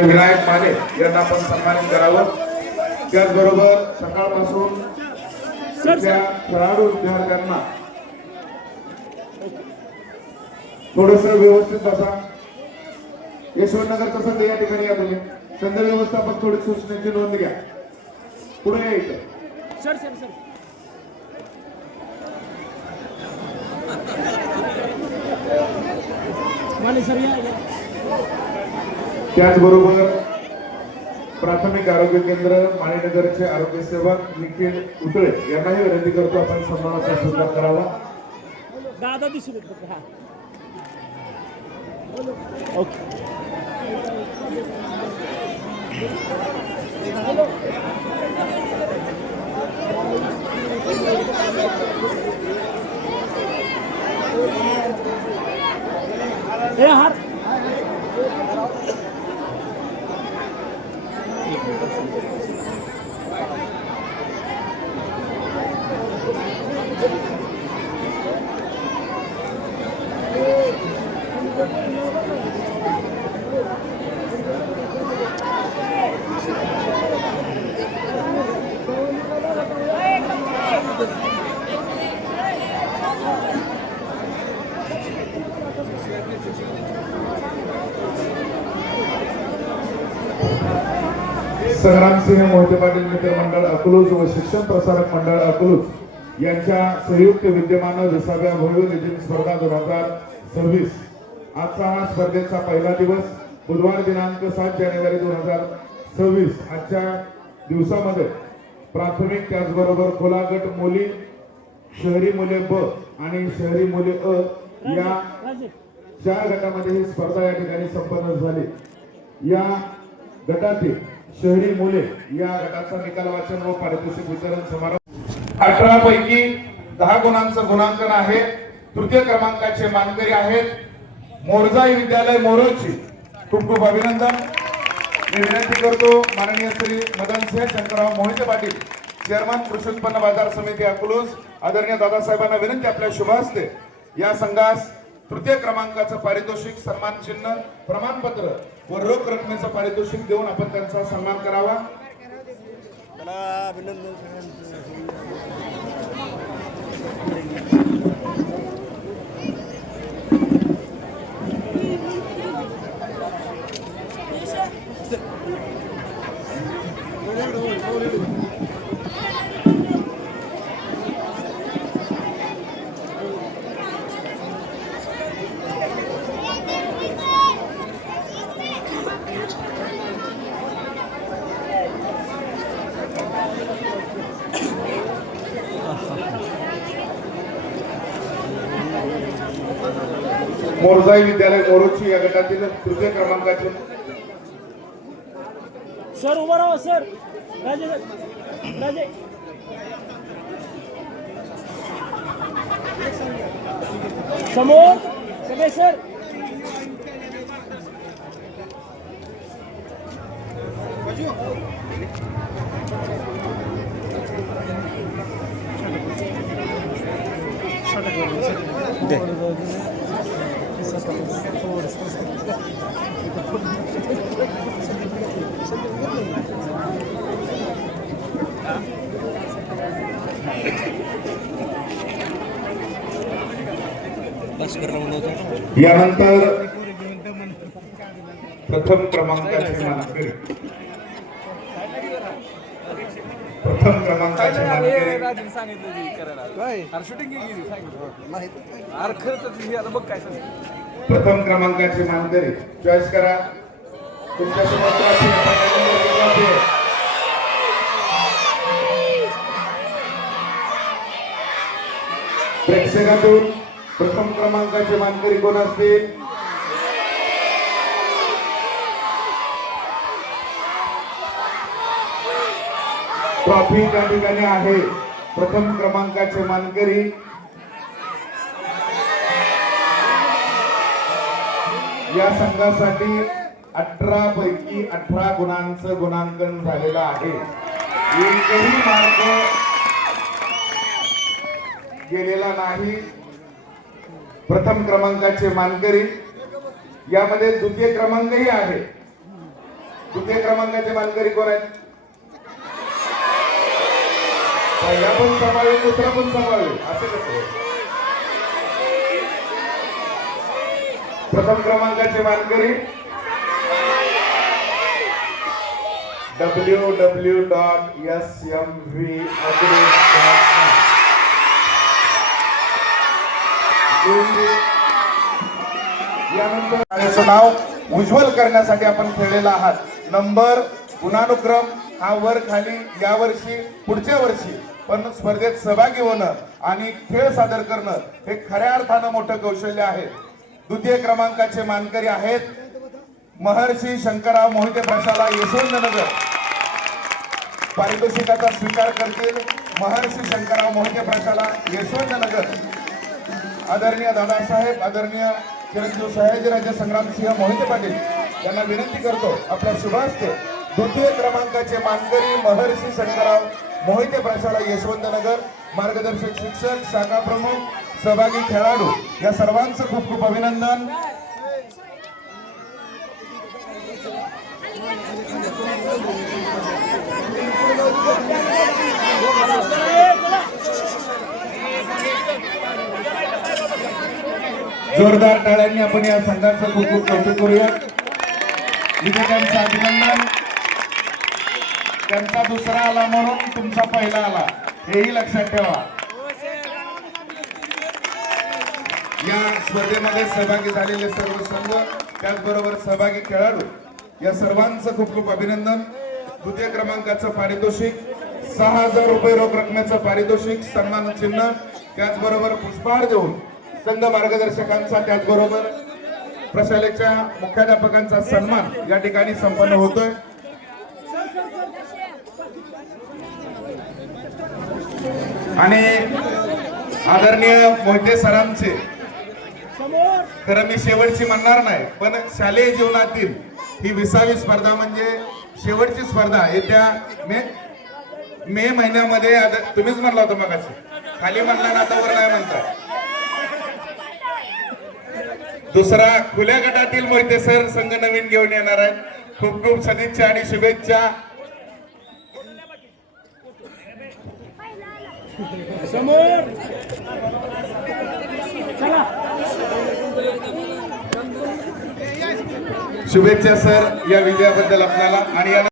विनायक माने यांना आपण सन्मानित करावं। त्याचबरोबर सकाळपासून खेळाडू विद्यार्थ्यांना थोडस व्यवस्थित बसा। यशवंतनगर संघ या ठिकाणी या तुम्ही संघ व्यवस्थापक थोडी सूचनेची नोंद घ्या। पुढे या इथं sir sir sir Mane sir या त्याचबरोबर प्राथमिक आरोग्य केंद्र माणेनगरचे आरोग्य सेवक निखिल उतळे यांनाही विनंती करतो आपण सन्मानाचा स्वीकार करावा। दादा दिसू देत हा ओके ए हार संग्रामसिंह मोहिते पाटील मित्र मंडळ अकलूज व शिक्षण प्रसारक मंडळ अकलूज यांच्या संयुक्त विद्यमान 20व्या भव्य लेझिम स्पर्धा 2026 आजचा हा स्पर्धेचा पहिला दिवस बुधवार दिनांक 7 जानेवारी 2026 आजच्या दिवसामध्ये प्राथमिक त्याचबरोबर खुला गट मुली शहरी मुले ब आणि शहरी मुले अ या 4 गटामध्ये ही स्पर्धा या ठिकाणी संपन्न झाली। या गटातील शहरी मुले या गटाचा निकाल वाचन व पारितोषिक वितरण समारोह 18 पैकी 10 गुणांचं गुणांकन आहे। तृतीय क्रमांकाचे मानकरी आहेत मोरजाई विद्यालय मोरोची। खूप खूप अभिनंदन। मी विनंती करतो माननीय श्री मदनसिंह शंकरराव मोहिते पाटील चेअरमन कृषी उत्पन्न बाजार समिती अकलूज आदरणीय दादासाहेबांना विनंती आपल्या शुभ हस्ते या संघास तृतीय क्रमांकाचं पारितोषिक, सन्मान चिन्ह, प्रमाणपत्र व रोख रकमेचं पारितोषिक देऊन आपण त्यांचा सन्मान करावा. मोरजाई विद्यालय मोरोची या गटातील तृतीय क्रमांकाचे सर उभं राहा सर. राजे राजे समोर सगळे सर. यानंतर प्रथम क्रमांकाचे मानकरी प्रथम क्रमांकाचे मानकरी चॉईस करा. तुमच्या प्रेक्षकातून प्रथम क्रमांकाचे मानकरी कोण असतील? ट्रॉफी त्या ठिकाणी आहे. प्रथम क्रमांकाचे मानकरी या संघासाठी 18 पैकी 18 गुणांचं गुणांकन झालेलं आहे. एकही मार्क गेलेला नाही. प्रथम क्रमांकाचे मानकरी यामध्ये द्वितीय क्रमांकही आहे. द्वितीय क्रमांकाचे मानकरी कोण आहेत? पहिला पण सांभाळेल, दुसरा पण सांभाळेल, असं कसं? प्रथम क्रमांकाचे मानकरी www.smv यानंतर त्याचं नाव उज्ज्वल करण्यासाठी आपण खेळलेला आहात. नंबर गुणानुक्रम हा वर खाली यावर्षी पुढच्या वर्षी पण स्पर्धेत सहभागी होणं आणि खेळ सादर करणं हे खऱ्या अर्थानं मोठं कौशल्य आहे. द्वितीय क्रमांकाचे मानकरी आहेत महर्षी शंकरराव मोहिते प्रशाला यशवंतनगर. पारितोषिकाचा स्वीकार करतील महर्षी शंकरराव मोहिते प्रशाला यशवंतनगर. आदरणीय दादासाहेब, आदरणीय चिरंजीव सयाजीराजे संग्रामसिंह मोहिते पाटील यांना विनंती करतो आपल्या शुभ हस्ते द्वितीय क्रमांकाचे मानकरी महर्षी शंकरराव मोहिते प्रशाला यशवंतनगर, मार्गदर्शक शिक्षक, शाखा प्रमुख, सहभागी खेळाडू या सर्वांचं खूप खूप अभिनंदन. जोरदार टाळ्यांनी आपण या संघाचं खूप खूप कौतुक करूया. विजेत्यांचं अभिनंदन. त्यांचा दुसरा आला म्हणून तुमचा पहिला आला हेही लक्षात ठेवा. या स्पर्धेमध्ये सहभागी झालेले सर्व संघ त्याचबरोबर सहभागी खेळाडू या सर्वांचं खूप खूप अभिनंदन. द्वितीय क्रमांकाचं पारितोषिक 6,000 रुपये रोख रकमेचं पारितोषिक, सन्मान चिन्ह, त्याचबरोबर पुष्पहार देऊन संघ मार्गदर्शकांचा त्याचबरोबर प्रशालेच्या मुख्याध्यापकांचा सन्मान या ठिकाणी संपन्न होतोय. आणि आदरणीय मोहिते सरांचे खरं मी शेवटची म्हणणार नाही पण शालेय जीवनातील ही 20वी स्पर्धा म्हणजे शेवटची स्पर्धा येत्या मे महिन्यामध्ये. तुम्हीच म्हणला होता मगाशी, खाली म्हणला ना आता वर नाही म्हणता. दुसरा खुल्या गटातील मोहिते सर संघ नवीन घेऊन येणार आहेत। खूप खूप सदिच्छा आणि शुभेच्छा। समोर चला शुभेच्छा सर या विजयाबद्दल आपल्याला। आणि